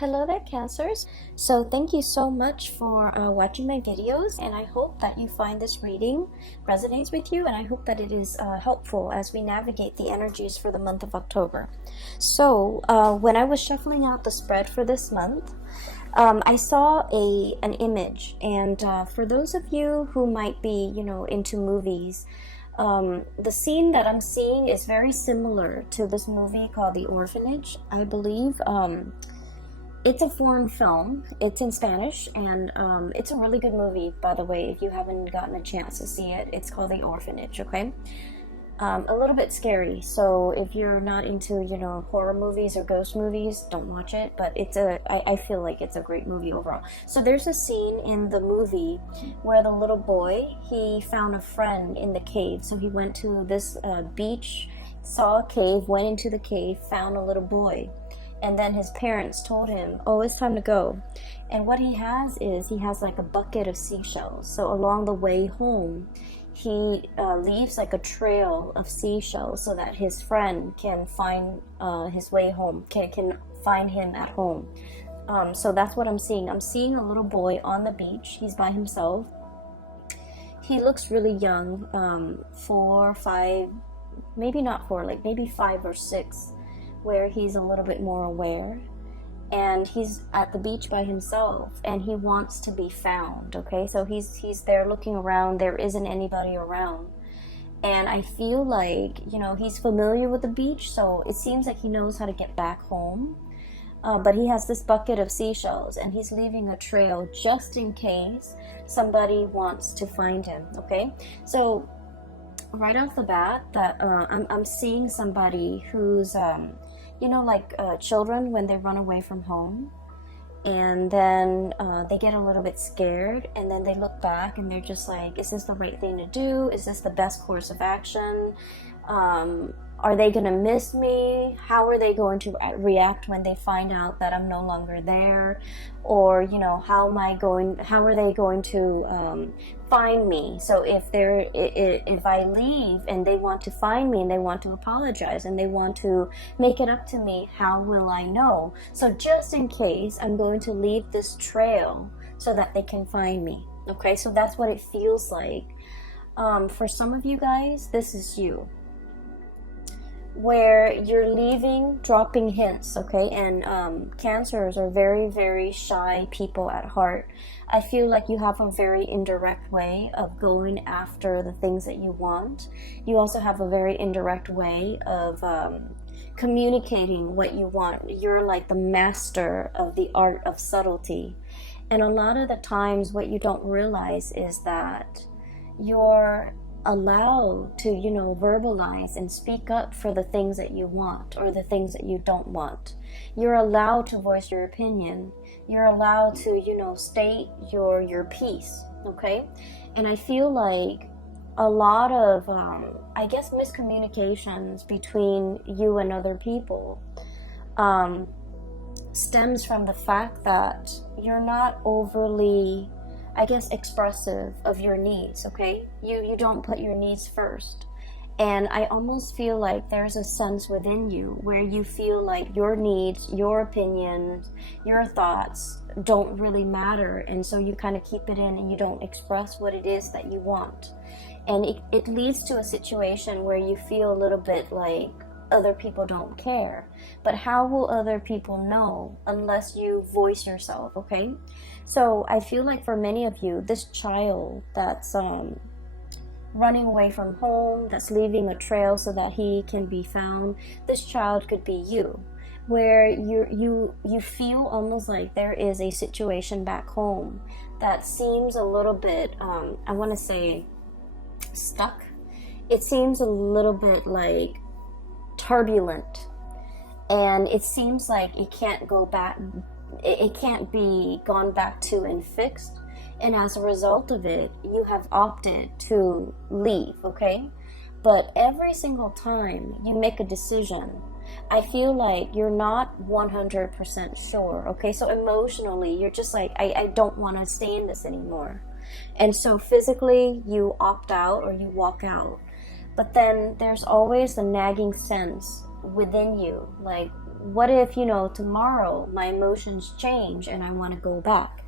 Hello there, Cancers. So thank you so much for watching my videos, and I hope that you find this reading resonates with you, and I hope that it is helpful as we navigate the energies for the month of October. So when I was shuffling out the spread for this month, I saw an image, and for those of you who might be, into movies, the scene that I'm seeing is very similar to this movie called The Orphanage, I believe. It's a foreign film. It's in Spanish, and it's a really good movie, by the way, if you haven't gotten a chance to see it. It's called The Orphanage, okay? A little bit scary, so if you're not into, horror movies or ghost movies, don't watch it, but I feel like it's a great movie overall. So there's a scene in the movie where the little boy, he found a friend in the cave. So he went to this beach, saw a cave, went into the cave, found a little boy. And then his parents told him, oh, it's time to go. And what he has like a bucket of seashells. So along the way home, he leaves like a trail of seashells so that his friend can find his way home, can find him at home. So that's what I'm seeing. I'm seeing a little boy on the beach. He's by himself. He looks really young, 4, 5, maybe not 4, like maybe 5 or 6. Where he's a little bit more aware, and he's at the beach by himself, and he wants to be found. Okay, so he's there looking around. There isn't anybody around, and I feel like he's familiar with the beach, so it seems like he knows how to get back home. But he has this bucket of seashells, and he's leaving a trail just in case somebody wants to find him. Okay, so right off the bat, that I'm seeing somebody who's like children when they run away from home, and then they get a little bit scared, and then they look back and they're just like, is this the right thing to do? Is this the best course of action? Are they going to miss me? How are they going to react when they find out that I'm no longer there? Or, how are they going to find me? So if I leave and they want to find me and they want to apologize and they want to make it up to me, how will I know? So just in case, I'm going to leave this trail so that they can find me. Okay, so that's what it feels like. For some of you guys, this is you, where you're leaving, dropping hints, okay? And Cancers are very, very shy people at heart. I feel like you have a very indirect way of going after the things that you want. You also have a very indirect way of communicating what you want. You're like the master of the art of subtlety. And a lot of the times what you don't realize is that you're allowed to verbalize and speak up for the things that you want or the things that you don't want. You're allowed to voice your opinion. You're allowed to state your piece. Okay, and I feel like a lot of miscommunications between you and other people stems from the fact that you're not overly expressive of your needs. Okay, you don't put your needs first, and I almost feel like there's a sense within you where you feel like your needs, your opinions, your thoughts don't really matter, and so you kind of keep it in and you don't express what it is that you want, and it leads to a situation where you feel a little bit like other people don't care. But how will other people know unless you voice yourself? Okay, so I feel like for many of you, this child that's running away from home, that's leaving a trail so that he can be found, this child could be you, where you feel almost like there is a situation back home that seems a little bit I want to say stuck. It seems a little bit like turbulent, and it seems like it can't go back, it can't be gone back to and fixed, and as a result of it, you have opted to leave. Okay, but every single time you make a decision, I feel like you're not 100% sure. Okay, so emotionally you're just like, I don't want to stay in this anymore, and so physically you opt out or you walk out. But then there's always a nagging sense within you, like what if, you know, tomorrow my emotions change and I want to go back?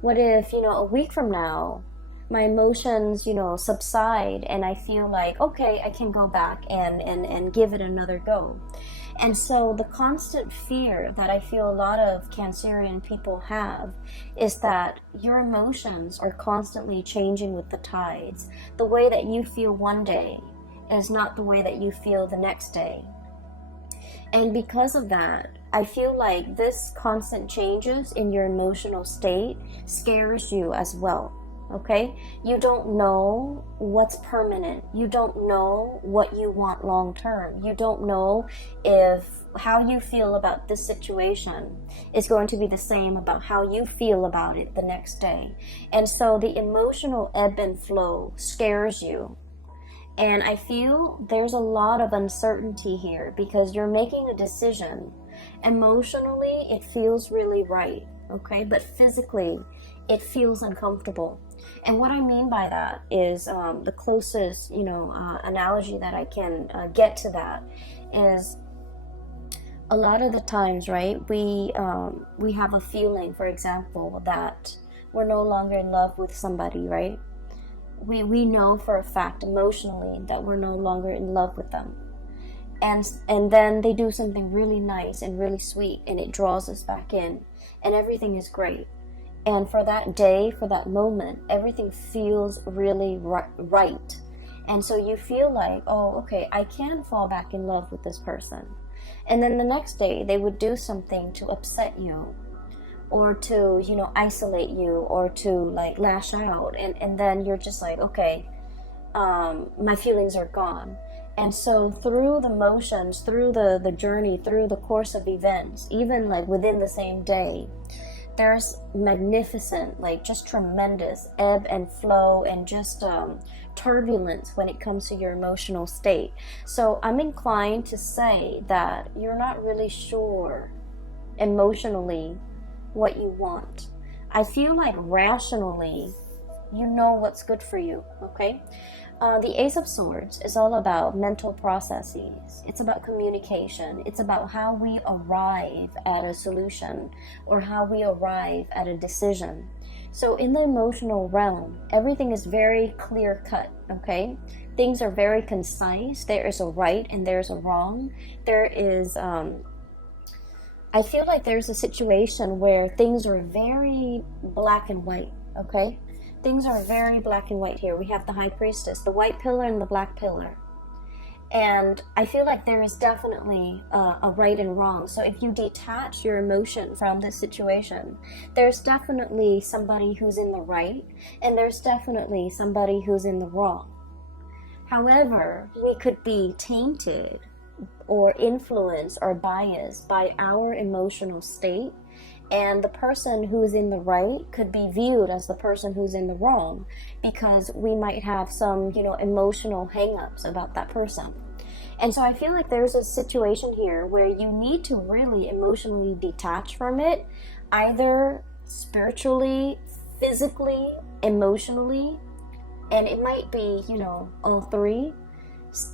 What if, you know, a week from now my emotions, you know, subside and I feel like, okay, I can go back and give it another go? And so the constant fear that I feel a lot of Cancerian people have is that your emotions are constantly changing with the tides. The way that you feel one day is not the way that you feel the next day. And because of that, I feel like this constant changes in your emotional state scares you as well. Okay? You don't know what's permanent. You don't know what you want long term. You don't know if how you feel about this situation is going to be the same about how you feel about it the next day. And so the emotional ebb and flow scares you. And I feel there's a lot of uncertainty here because you're making a decision. Emotionally, it feels really right, okay? But physically, it feels uncomfortable. And what I mean by that is the closest, you know, analogy that I can get to that is a lot of the times, right, we have a feeling, for example, that we're no longer in love with somebody, right? We know for a fact emotionally that we're no longer in love with them. And then they do something really nice and really sweet and it draws us back in and everything is great. And for that day, for that moment, everything feels really right. And so you feel like, oh, okay, I can fall back in love with this person. And then the next day they would do something to upset you or to, you know, isolate you or to like lash out. And then you're just like, okay, my feelings are gone. And so through the motions, through the journey, through the course of events, even like within the same day, there's magnificent, like just tremendous ebb and flow and just turbulence when it comes to your emotional state. So I'm inclined to say that you're not really sure emotionally what you want. I feel like rationally you know what's good for you, okay? The Ace of Swords is all about mental processes. It's about communication. It's about how we arrive at a solution or how we arrive at a decision. So in the emotional realm, everything is very clear cut, okay? Things are very concise. There is a right and there's a wrong. There is, I feel like there's a situation where things are very black and white, okay? Things are very black and white here. We have the High Priestess, the white pillar and the black pillar. And I feel like there is definitely a right and wrong. So if you detach your emotion from this situation, there's definitely somebody who's in the right and there's definitely somebody who's in the wrong. However, we could be tainted or influenced or biased by our emotional state. And the person who's in the right could be viewed as the person who's in the wrong because we might have some, you know, emotional hang-ups about that person. And so I feel like there's a situation here where you need to really emotionally detach from it, either spiritually, physically, emotionally, and it might be, you know, all three.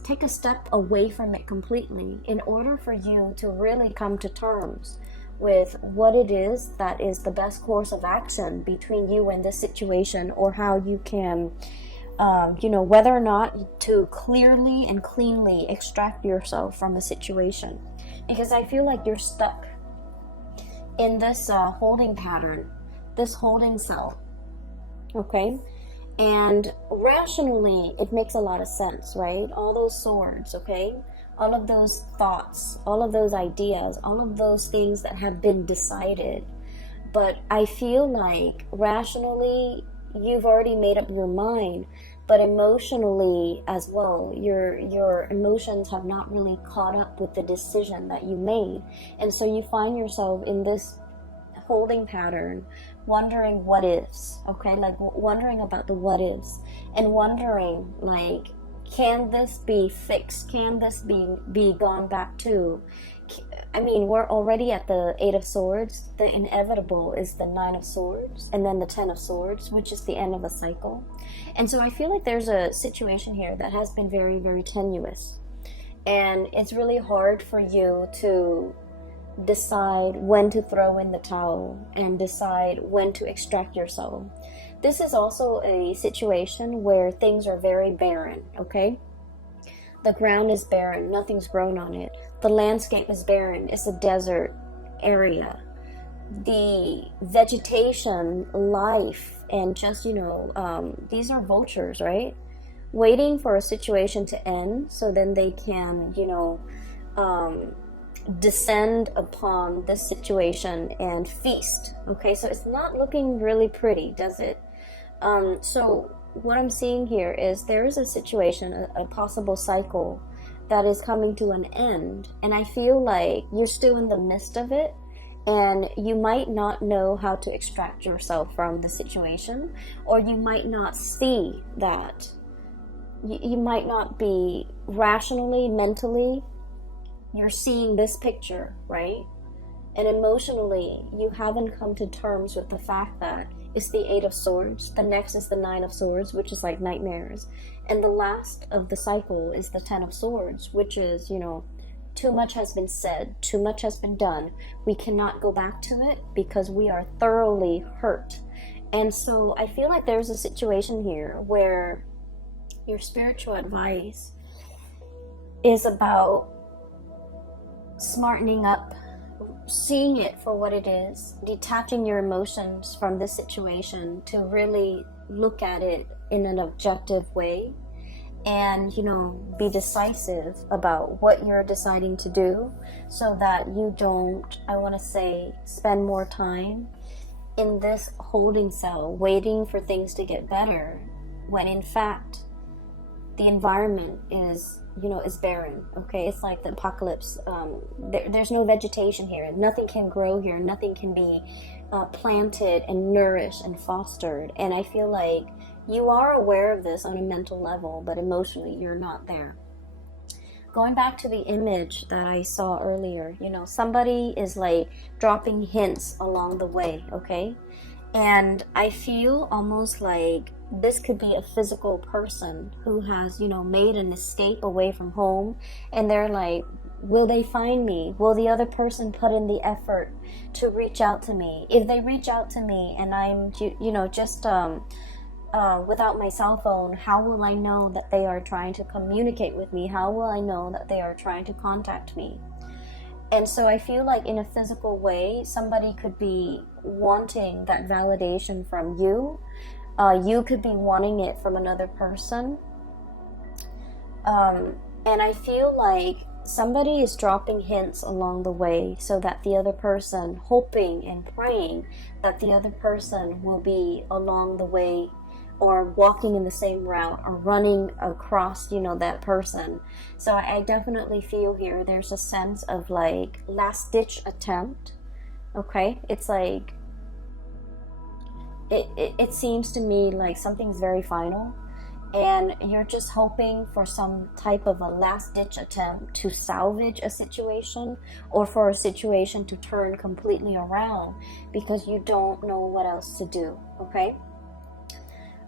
Take a step away from it completely in order for you to really come to terms with what it is that is the best course of action between you and this situation, or how you can, you know, whether or not to clearly and cleanly extract yourself from a situation. Because I feel like you're stuck in this holding pattern, this holding cell, okay? And rationally, it makes a lot of sense, right? All those swords, okay? All of those thoughts, all of those ideas, all of those things that have been decided. But I feel like rationally, you've already made up your mind, but emotionally as well, your emotions have not really caught up with the decision that you made. And so you find yourself in this holding pattern, wondering what ifs, okay? Like wondering about the what ifs and wondering like, can this be fixed? Can this be gone back to? I mean, we're already at the Eight of Swords. The inevitable is the Nine of Swords and then the Ten of Swords, which is the end of a cycle. And so I feel like there's a situation here that has been very, very tenuous. And it's really hard for you to decide when to throw in the towel and decide when to extract your soul. This is also a situation where things are very barren, okay? The ground is barren, nothing's grown on it. The landscape is barren, it's a desert area. The vegetation, life, and just, these are vultures, right? Waiting for a situation to end so then they can, descend upon this situation and feast. Okay, so it's not looking really pretty, does it? So what I'm seeing here is there is a situation, a possible cycle that is coming to an end, and I feel like you're still in the midst of it, and you might not know how to extract yourself from the situation, or you might not see that. You might not be rationally, mentally, you're seeing this picture, right? And emotionally, you haven't come to terms with the fact that it's the 8 of Swords. The next is the 9 of Swords, which is like nightmares. And the last of the cycle is the 10 of Swords, which is, too much has been said, too much has been done. We cannot go back to it because we are thoroughly hurt. And so I feel like there's a situation here where your spiritual advice is about smartening up, seeing it for what it is, detaching your emotions from this situation to really look at it in an objective way, and be decisive about what you're deciding to do, so that you don't, I want to say, spend more time in this holding cell waiting for things to get better, when in fact the environment is barren. Okay, it's like the apocalypse. There's no vegetation here, nothing can grow here, nothing can be planted and nourished and fostered. And I feel like you are aware of this on a mental level, but emotionally you're not there. Going back to the image that I saw earlier, somebody is like dropping hints along the way, okay? And I feel almost like this could be a physical person who has, made an escape away from home, and they're like, will they find me? Will the other person put in the effort to reach out to me? If they reach out to me and I'm, just without my cell phone, how will I know that they are trying to communicate with me? How will I know that they are trying to contact me? And so I feel like in a physical way, somebody could be wanting that validation from you. You could be wanting it from another person. And I feel like somebody is dropping hints along the way so that the other person, hoping and praying that the other person will be along the way, or walking in the same route, or running across, that person. So I definitely feel here there's a sense of like last ditch attempt. Okay, it's like it seems to me like something's very final, and you're just hoping for some type of a last ditch attempt to salvage a situation, or for a situation to turn completely around, because you don't know what else to do. Okay,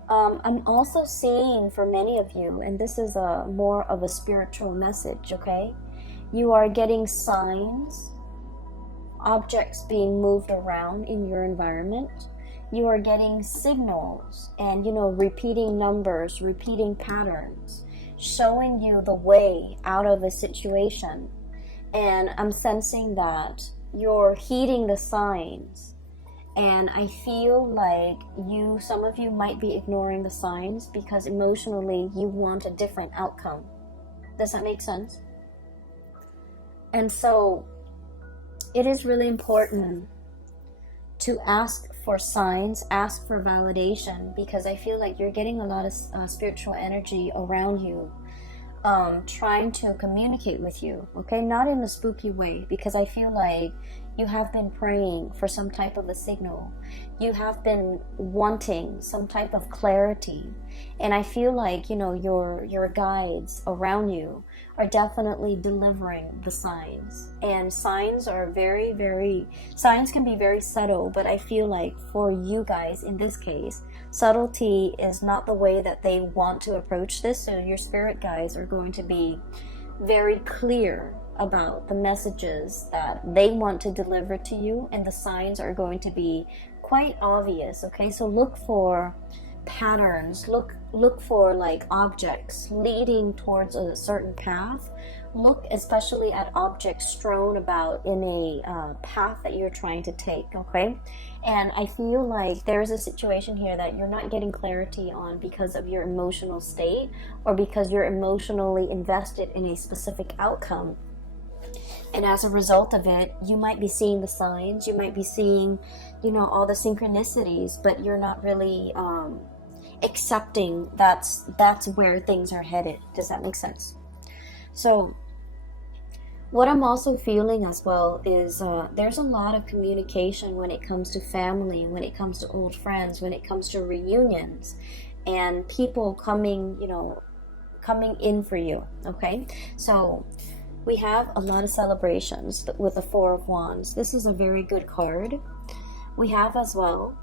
I'm also seeing for many of you, and this is a more of a spiritual message, okay? You are getting signs, objects being moved around in your environment. You are getting signals and, repeating numbers, repeating patterns, showing you the way out of a situation. And I'm sensing that you're heeding the signs. And I feel like some of you might be ignoring the signs because emotionally you want a different outcome. Does that make sense? And so it is really important to ask for signs, ask for validation, because I feel like you're getting a lot of spiritual energy around you, trying to communicate with you, okay? Not in a spooky way, because I feel like you have been praying for some type of a signal. You have been wanting some type of clarity. And I feel like, your guides around you are definitely delivering the signs. And signs are signs can be very subtle, but I feel like for you guys in this case, subtlety is not the way that they want to approach this. So your spirit guides are going to be very clear about the messages that they want to deliver to you, and the signs are going to be quite obvious. Okay, so look for patterns, look for like objects leading towards a certain path. Look especially at objects strewn about in a path that you're trying to take. Okay, and I feel like there's a situation here that you're not getting clarity on because of your emotional state, or because you're emotionally invested in a specific outcome. And as a result of it, you might be seeing the signs, you might be seeing, you know, all the synchronicities, but you're not really accepting that's where things are headed. Does that make sense? So what I'm also feeling as well is there's a lot of communication when it comes to family, when it comes to old friends, when it comes to reunions, and people coming, you know, coming in for you. Okay, so we have a lot of celebrations with the Four of Wands. This is a very good card. We have as well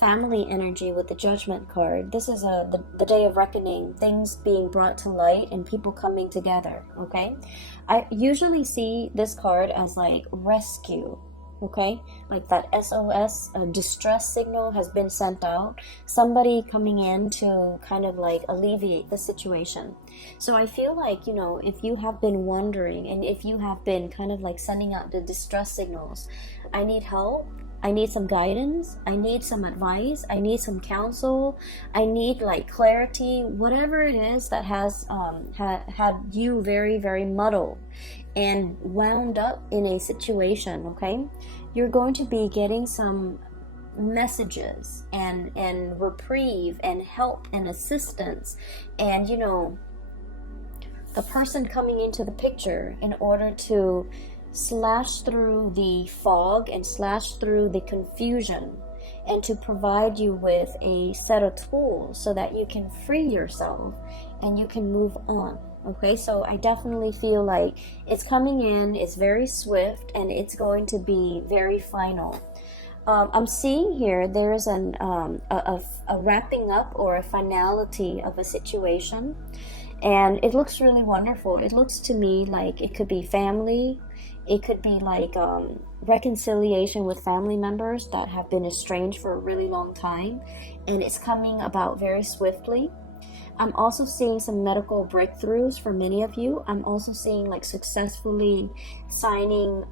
family energy with the Judgment card. This is the day of reckoning, things being brought to light and people coming together. Okay, I usually see this card as like rescue. Okay, like that SOS, a distress signal has been sent out, somebody coming in to kind of like alleviate the situation. So I feel like, you know, if you have been wondering, and if you have been kind of like sending out the distress signals, I need help, I need some guidance, I need some advice, I need some counsel, I need like clarity, whatever it is that has had you very, very muddled and wound up in a situation. Okay, you're going to be getting some messages and reprieve and help and assistance, and you know, the person coming into the picture in order to slash through the fog and slash through the confusion, and to provide you with a set of tools so that you can free yourself and you can move on. Okay, so I definitely feel like it's coming in, it's very swift, and it's going to be very final. I'm seeing here there is a wrapping up or a finality of a situation, and it looks really wonderful. It looks to me like it could be family, it could be like reconciliation with family members that have been estranged for a really long time, and it's coming about very swiftly. I'm also seeing some medical breakthroughs for many of you. I'm also seeing like successfully signing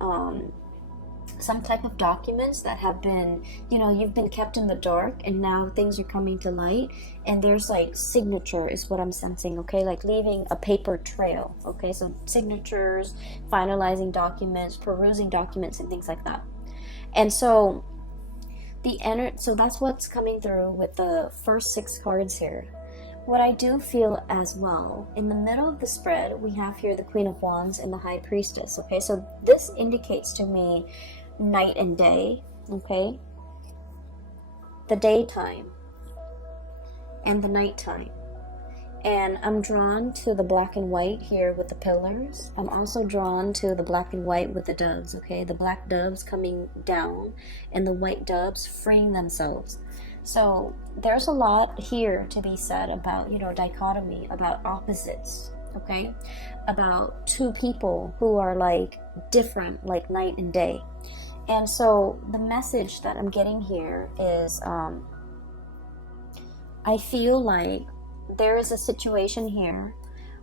some type of documents that have been, you know, you've been kept in the dark, and now things are coming to light, and there's like signature is what I'm sensing. Okay, like leaving a paper trail. Okay, so signatures, finalizing documents, perusing documents, and things like that. And so so that's what's coming through with the first 6 cards here. What I do feel as well, in the middle of the spread, we have here the Queen of Wands and the High Priestess. Okay, so this indicates to me night and day. Okay, the daytime and the nighttime. And I'm drawn to the black and white here with the pillars. I'm also drawn to the black and white with the doves. Okay, the black doves coming down and the white doves freeing themselves. So there's a lot here to be said about, you know, dichotomy, about opposites, okay? About 2 people who are like different, like night and day. And so the message that I'm getting here is I feel like there is a situation here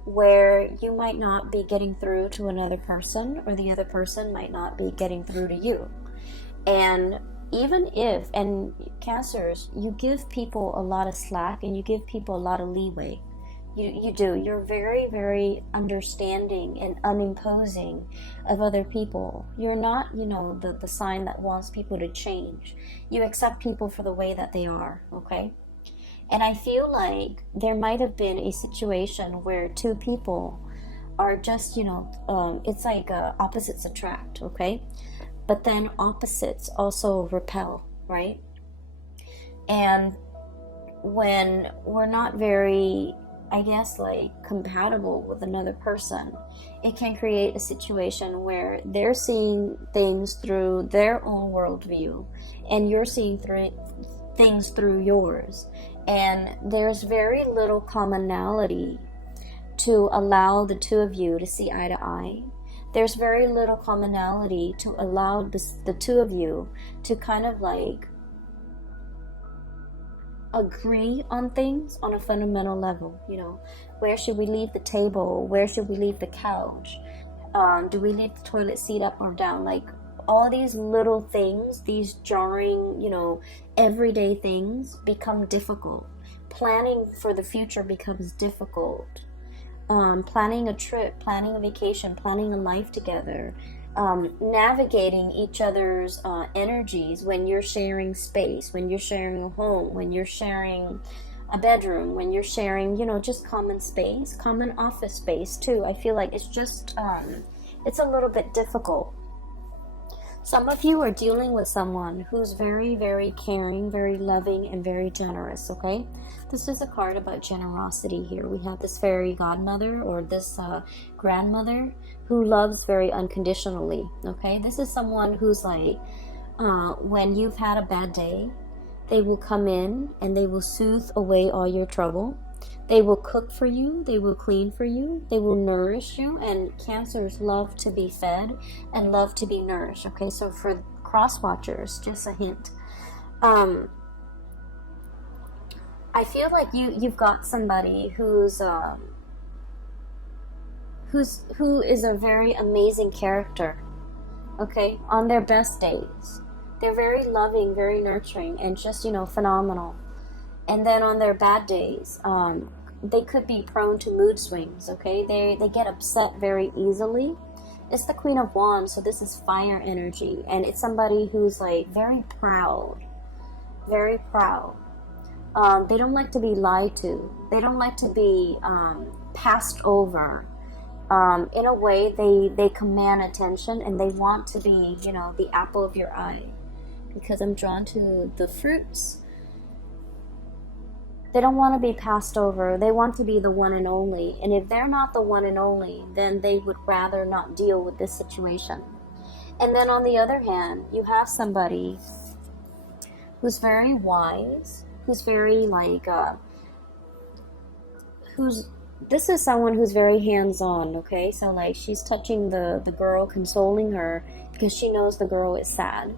where you might not be getting through to another person, or the other person might not be getting through to you. And even if, and Cancers, you give people a lot of slack and you give people a lot of leeway. You do. You're very, very understanding and unimposing of other people. You're not, you know, the sign that wants people to change. You accept people for the way that they are, okay? And I feel like there might have been a situation where 2 people are just, you know, it's like opposites attract, okay? But then opposites also repel, right? And when we're not very, I guess, like compatible with another person, it can create a situation where they're seeing things through their own worldview and you're seeing things through yours. And there's very little commonality to allow the 2 of you to see eye to eye. There's very little commonality to allow the two of you to kind of like agree on things on a fundamental level. You know, where should we leave the table? Where should we leave the couch? Do we leave the toilet seat up or down? Like, all these little things, these jarring, you know, everyday things become difficult. Planning for the future becomes difficult. Planning a trip, planning a vacation, planning a life together, navigating each other's energies when you're sharing space, when you're sharing a home, when you're sharing a bedroom, when you're sharing, you know, just common space, common office space too. I feel like it's just, it's a little bit difficult. Some of you are dealing with someone who's very, very caring, very loving, and very generous, okay? This is a card about generosity here. We have this fairy godmother or this grandmother who loves very unconditionally, okay? This is someone who's like, when you've had a bad day, they will come in and they will soothe away all your trouble. They will cook for you, they will clean for you, they will nourish you, and Cancers love to be fed and love to be nourished, okay? So for cross watchers, just a hint. I feel like you've got somebody who is a very amazing character, okay? On their best days, they're very loving, very nurturing, and just, you know, phenomenal. And then on their bad days, they could be prone to mood swings, okay? They get upset very easily. It's the Queen of Wands, so this is fire energy. And it's somebody who's like very proud. Very proud. They don't like to be lied to. They don't like to be passed over. In a way, they command attention and they want to be, you know, the apple of your eye. Because I'm drawn to the fruits. They don't want to be passed over. They want to be the one and only. And if they're not the one and only, then they would rather not deal with this situation. And then on the other hand, you have somebody who's very wise, who's very like, this is someone who's very hands-on, okay? So like she's touching the girl, consoling her because she knows the girl is sad.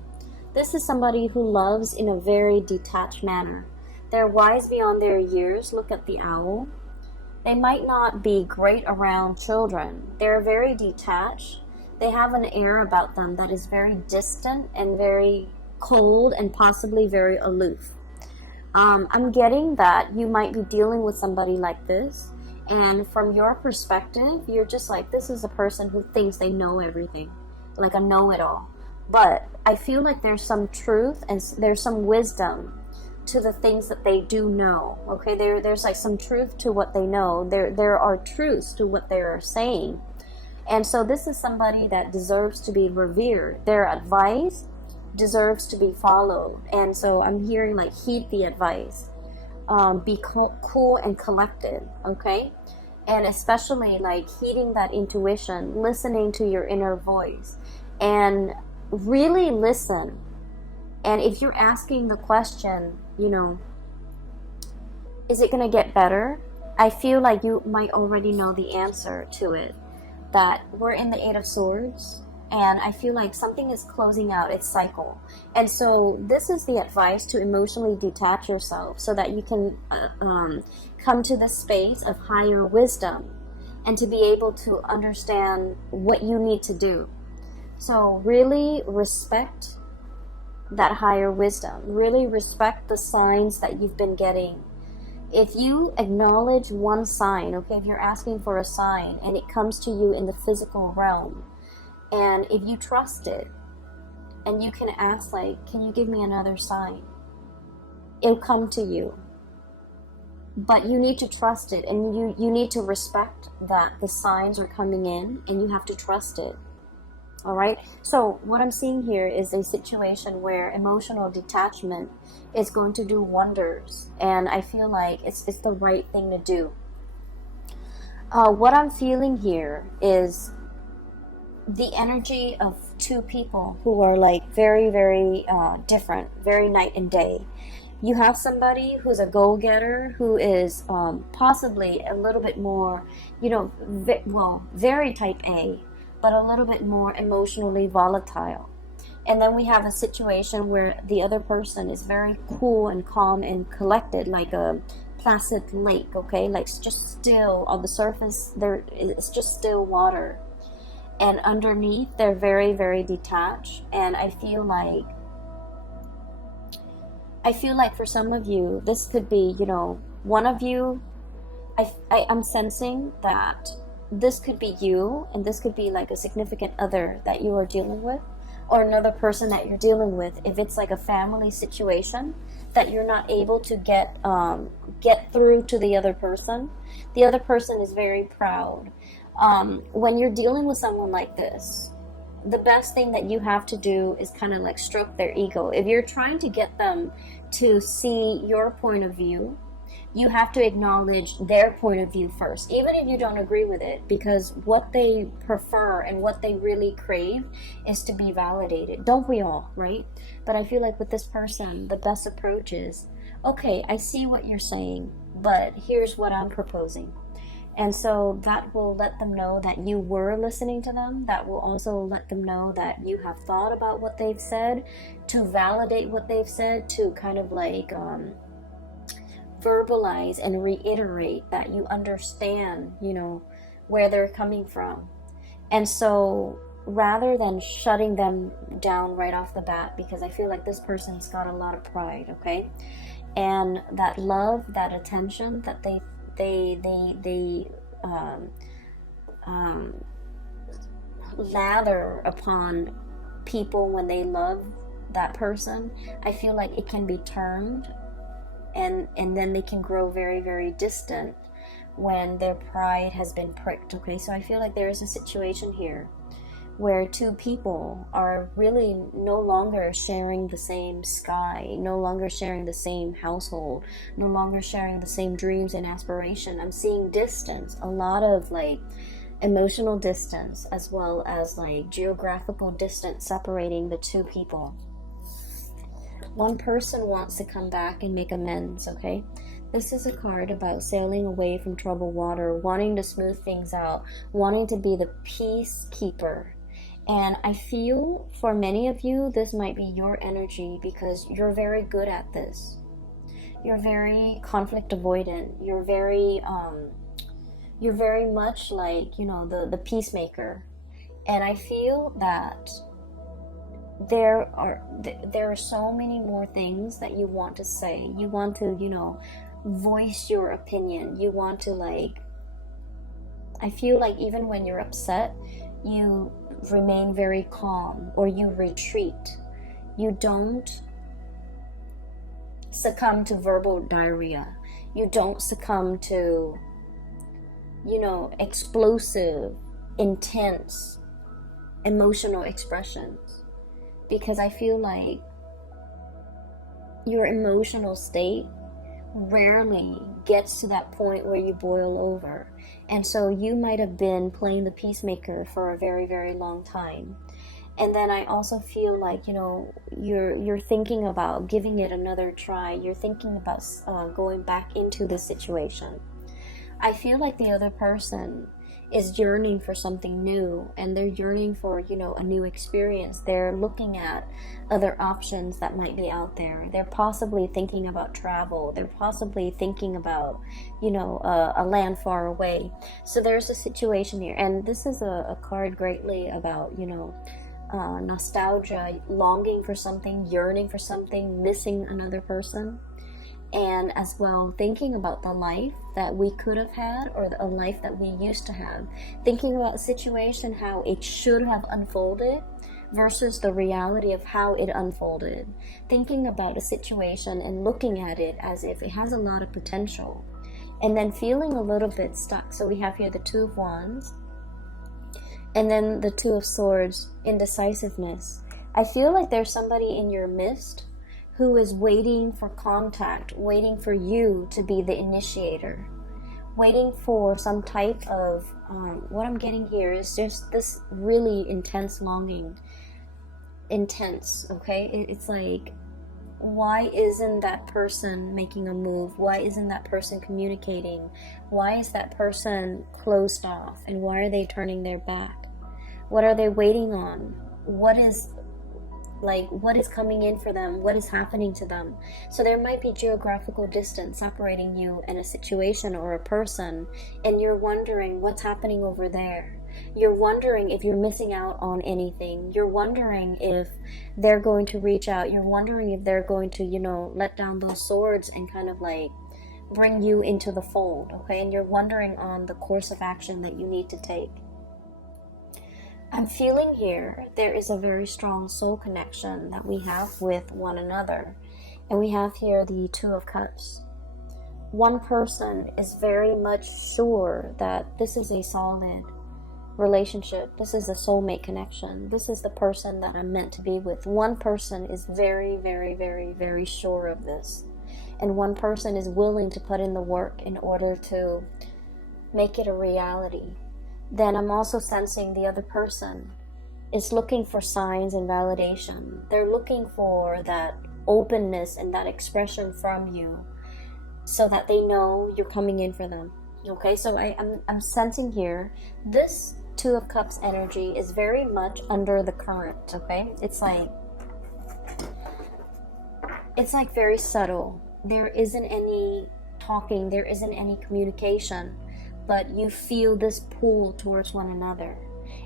This is somebody who loves in a very detached manner. They're wise beyond their years. Look at the owl. They might not be great around children. They're very detached. They have an air about them that is very distant and very cold and possibly very aloof. I'm getting that you might be dealing with somebody like this. And from your perspective, you're just like, this is a person who thinks they know everything. Like a know-it-all. But I feel like there's some truth and there's some wisdom to the things that they do know, okay? There's like some truth to what they know. There are truths to what they are saying. And so this is somebody that deserves to be revered. Their advice deserves to be followed. And so I'm hearing like, heed the advice. Be cool and collected, okay? And especially like heeding that intuition, listening to your inner voice, and really listen. And if you're asking the question, you know, is it going to get better? I feel like you might already know the answer to it. That we're in the Eight of Swords, and I feel like something is closing out its cycle. And so this is the advice to emotionally detach yourself so that you can come to the space of higher wisdom and to be able to understand what you need to do. So really respect that higher wisdom. Really respect the signs that you've been getting. If you acknowledge one sign, okay, if you're asking for a sign and it comes to you in the physical realm, and if you trust it, and you can ask like, can you give me another sign? It'll come to you. But you need to trust it, and you need to respect that the signs are coming in, and you have to trust it. All right. So what I'm seeing here is a situation where emotional detachment is going to do wonders. And I feel like it's the right thing to do. What I'm feeling here is the energy of two people who are like very, very different, very night and day. You have somebody who's a go-getter, who is possibly a little bit more, you know, very type A. but a little bit more emotionally volatile. And then we have a situation where the other person is very cool and calm and collected, like a placid lake, okay? Like it's just still on the surface, there it's just still water. And underneath, they're very, very detached. And I feel like for some of you, this could be, you know, one of you, I'm sensing that this could be you, and this could be like a significant other that you are dealing with, or another person that you're dealing with. If it's like a family situation that you're not able to get through to the other person is very proud. When you're dealing with someone like this, the best thing that you have to do is kind of like stroke their ego. If you're trying to get them to see your point of view, you have to acknowledge their point of view first, even if you don't agree with it, because what they prefer and what they really crave is to be validated. Don't we all, right? But I feel like with this person, the best approach is, okay, I see what you're saying, but here's what I'm proposing. And so that will let them know that you were listening to them. That will also let them know that you have thought about what they've said, to validate what they've said, to kind of like verbalize and reiterate that you understand, you know, where they're coming from. And so rather than shutting them down right off the bat, because I feel like this person's got a lot of pride, okay? And that love, that attention that they lather upon people when they love that person, I feel like it can be turned, and then they can grow very, very distant when their pride has been pricked, okay? So I feel like there is a situation here where two people are really no longer sharing the same sky, no longer sharing the same household, no longer sharing the same dreams and aspiration. I'm seeing distance, a lot of like emotional distance, as well as like geographical distance separating the two people. One person wants to come back and make amends, okay? This is a card about sailing away from troubled water, wanting to smooth things out, wanting to be the peacekeeper. And I feel for many of you, this might be your energy, because you're very good at this. You're very conflict avoidant. You're very much like, you know, the peacemaker. And I feel that there are so many more things that you want to say. You want to, you know, voice your opinion. You want to, like, I feel like even when you're upset, you remain very calm, or you retreat. You don't succumb to verbal diarrhea. You don't succumb to, you know, explosive, intense, emotional expressions. Because I feel like your emotional state rarely gets to that point where you boil over. And so you might have been playing the peacemaker for a very, very long time. And then I also feel like, you know, you're thinking about giving it another try. You're thinking about going back into the situation. I feel like the other person is yearning for something new, and they're yearning for, you know, a new experience. They're looking at other options that might be out there. They're possibly thinking about travel. They're possibly thinking about, you know, a land far away. So there's a situation here, and this is a card greatly about, you know, nostalgia, longing for something, yearning for something, missing another person. And as well, thinking about the life that we could have had, or a life that we used to have. Thinking about a situation, how it should have unfolded versus the reality of how it unfolded. Thinking about a situation and looking at it as if it has a lot of potential. And then feeling a little bit stuck. So we have here the Two of Wands. And then the Two of Swords, indecisiveness. I feel like there's somebody in your midst who is waiting for contact, waiting for you to be the initiator, waiting for some type of, what I'm getting here is just this really intense longing. Intense, okay? It's like, why isn't that person making a move? Why isn't that person communicating? Why is that person closed off? And why are they turning their back? What are they waiting on? What is coming in for them? What is happening to them? So there might be geographical distance separating you and a situation or a person, and you're wondering what's happening over there. You're wondering if you're missing out on anything. You're wondering if they're going to reach out. You're wondering if they're going to, let down those swords and kind of like bring you into the fold, okay? And you're wondering on the course of action that you need to take. I'm feeling here there is a very strong soul connection that we have with one another. And we have here the Two of Cups. One person is very much sure that this is a solid relationship. This is a soulmate connection. This is the person that I'm meant to be with. One person is very, very, very, very sure of this. And one person is willing to put in the work in order to make it a reality. Then I'm also sensing the other person is looking for signs and validation. They're looking for that openness and that expression from you so that they know you're coming in for them. Okay, so I'm sensing here this Two of Cups energy is very much under the current, okay? It's like very subtle. There isn't any talking, there isn't any communication, but you feel this pull towards one another.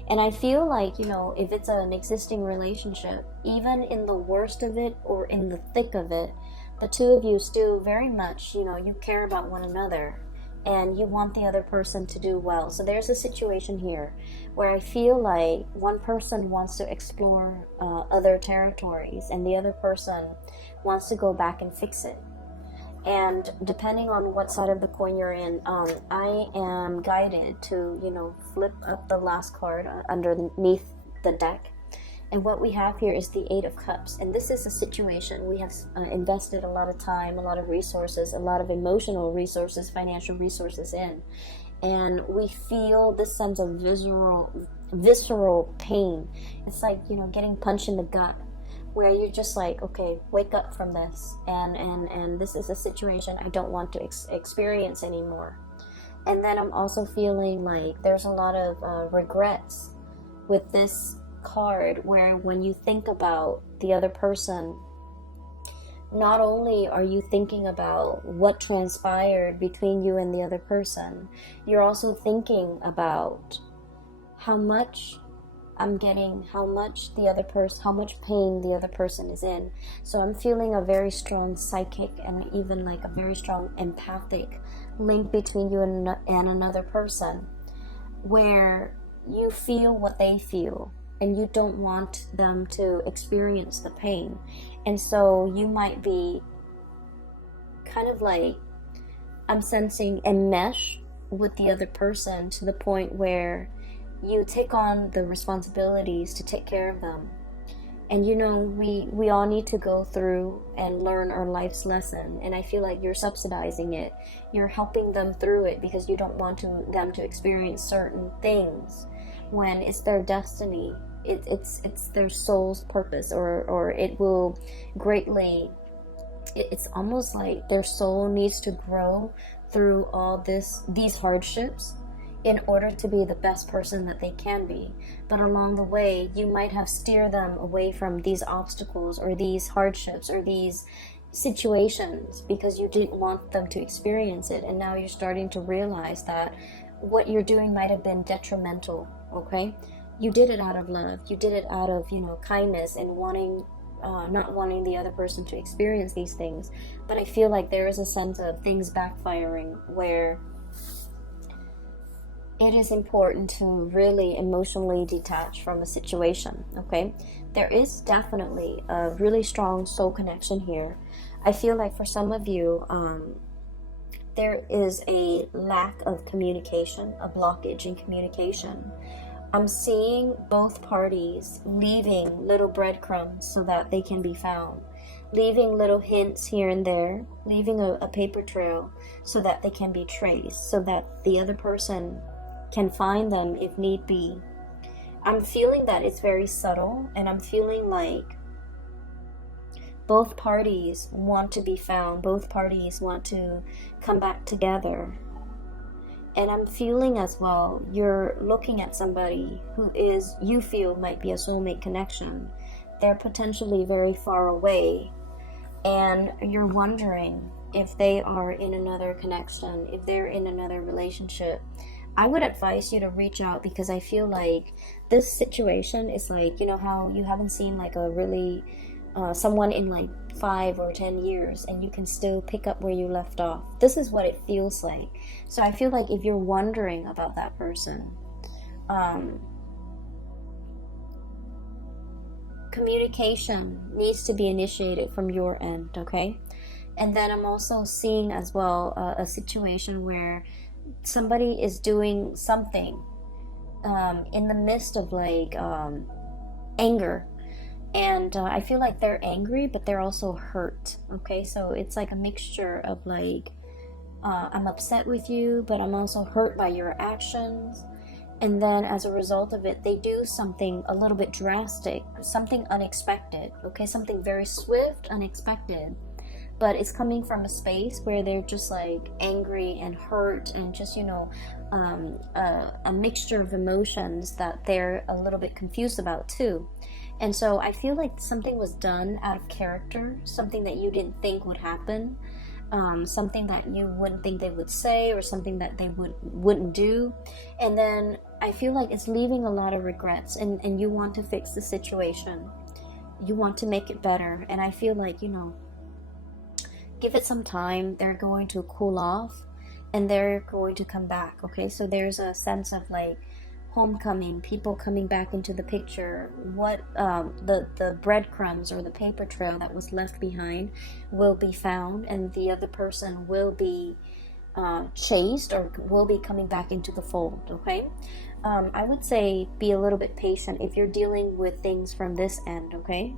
And I feel like, if it's an existing relationship, even in the worst of it or in the thick of it, the two of you still very much, you care about one another and you want the other person to do well. So there's a situation here where I feel like one person wants to explore other territories and the other person wants to go back and fix it. And depending on what side of the coin you're in, I am guided to, flip up the last card underneath the deck. And what we have here is the Eight of Cups. And this is a situation we have invested a lot of time, a lot of resources, a lot of emotional resources, financial resources in. And we feel this sense of visceral pain. It's like, getting punched in the gut, where you're just like, okay, wake up from this. And this is a situation I don't want to experience anymore. And then I'm also feeling like there's a lot of regrets with this card, where when you think about the other person, not only are you thinking about what transpired between you and the other person, you're also thinking about how much I'm getting, how much pain the other person is in. So I'm feeling a very strong psychic and even like a very strong empathic link between you and another person, where you feel what they feel and you don't want them to experience the pain. And so you might be kind of like, I'm sensing, enmesh with the other person to the point where you take on the responsibilities to take care of them. And we all need to go through and learn our life's lesson, and I feel like you're subsidizing it. You're helping them through it because you don't want them to experience certain things when it's their destiny. It's their soul's purpose, or it will greatly, it's almost like their soul needs to grow through all these hardships in order to be the best person that they can be. But along the way, you might have steered them away from these obstacles or these hardships or these situations because you didn't want them to experience it. And now you're starting to realize that what you're doing might have been detrimental, okay? You did it out of love. You did it out of, kindness and not wanting the other person to experience these things. But I feel like there is a sense of things backfiring where it is important to really emotionally detach from a situation, okay? There is definitely a really strong soul connection here. I feel like for some of you, there is a lack of communication, a blockage in communication. I'm seeing both parties leaving little breadcrumbs so that they can be found, leaving little hints here and there, leaving a paper trail so that they can be traced, so that the other person can find them if need be. I'm feeling that it's very subtle, and I'm feeling like both parties want to be found, both parties want to come back together. And I'm feeling as well, you're looking at somebody who is, you feel might be a soulmate connection. They're potentially very far away, and you're wondering if they are in another connection, if they're in another relationship. I would advise you to reach out, because I feel like this situation is like, you know how you haven't seen like a really someone in like 5 or 10 years, and you can still pick up where you left off. This is what it feels like. So I feel like if you're wondering about that person, communication needs to be initiated from your end, okay? And then I'm also seeing as well a situation where somebody is doing something in the midst of like anger. And I feel like they're angry, but they're also hurt, okay? So it's like a mixture of like, I'm upset with you, but I'm also hurt by your actions. And then as a result of it, they do something a little bit drastic, something unexpected, okay? Something very swift, unexpected. But it's coming from a space where they're just like angry and hurt, and just, you know, a mixture of emotions that they're a little bit confused about too. And so I feel like something was done out of character, something that you didn't think would happen, something that you wouldn't think they would say, or something that they wouldn't do. And then I feel like it's leaving a lot of regrets, and you want to fix the situation. You want to make it better. And I feel like, you know, give it some time. They're going to cool off, and they're going to come back, okay? So there's a sense of like homecoming, people coming back into the picture. What the breadcrumbs or the paper trail that was left behind will be found, and the other person will be chased, or will be coming back into the fold, okay? I would say be a little bit patient if you're dealing with things from this end, okay?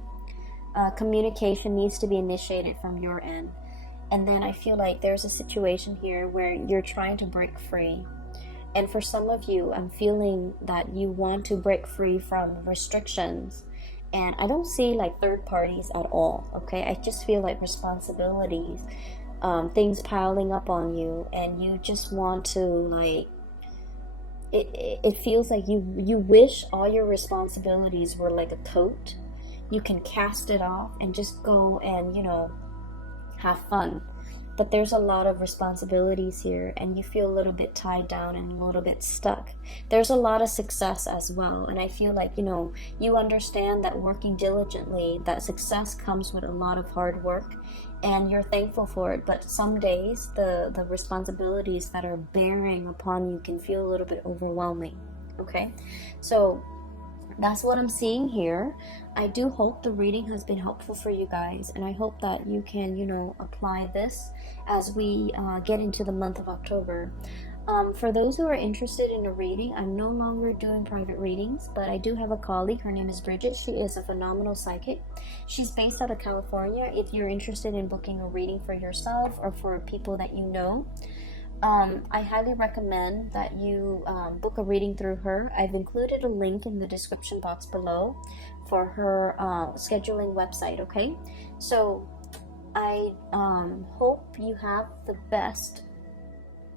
Communication needs to be initiated from your end. And then I feel like there's a situation here where you're trying to break free. And for some of you, I'm feeling that you want to break free from restrictions. And I don't see like third parties at all, okay? I just feel like responsibilities, things piling up on you, and you just want to like, it feels like you wish all your responsibilities were like a coat. You can cast it off and just go and, you know, have fun. But there's a lot of responsibilities here, and you feel a little bit tied down and a little bit stuck. There's a lot of success as well, and I feel like, you know, you understand that working diligently, that success comes with a lot of hard work, and you're thankful for it. But some days the responsibilities that are bearing upon you can feel a little bit overwhelming, okay? So that's what I'm seeing here. I do hope the reading has been helpful for you guys, and I hope that you can, you know, apply this as we get into the month of October. For those who are interested in a reading, I'm no longer doing private readings, but I do have a colleague. Her name is Bridget. She is a phenomenal psychic. She's based out of California. If you're interested in booking a reading for yourself or for people that you know, I highly recommend that you book a reading through her. I've included a link in the description box below for her scheduling website, okay? So I hope you have the best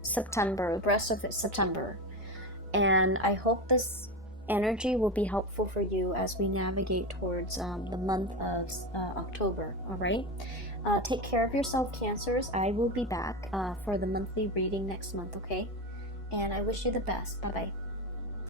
September, the rest of September, and I hope this energy will be helpful for you as we navigate towards the month of October, all right? Take care of yourself, Cancers. I will be back for the monthly reading next month, okay? And I wish you the best. Bye-bye.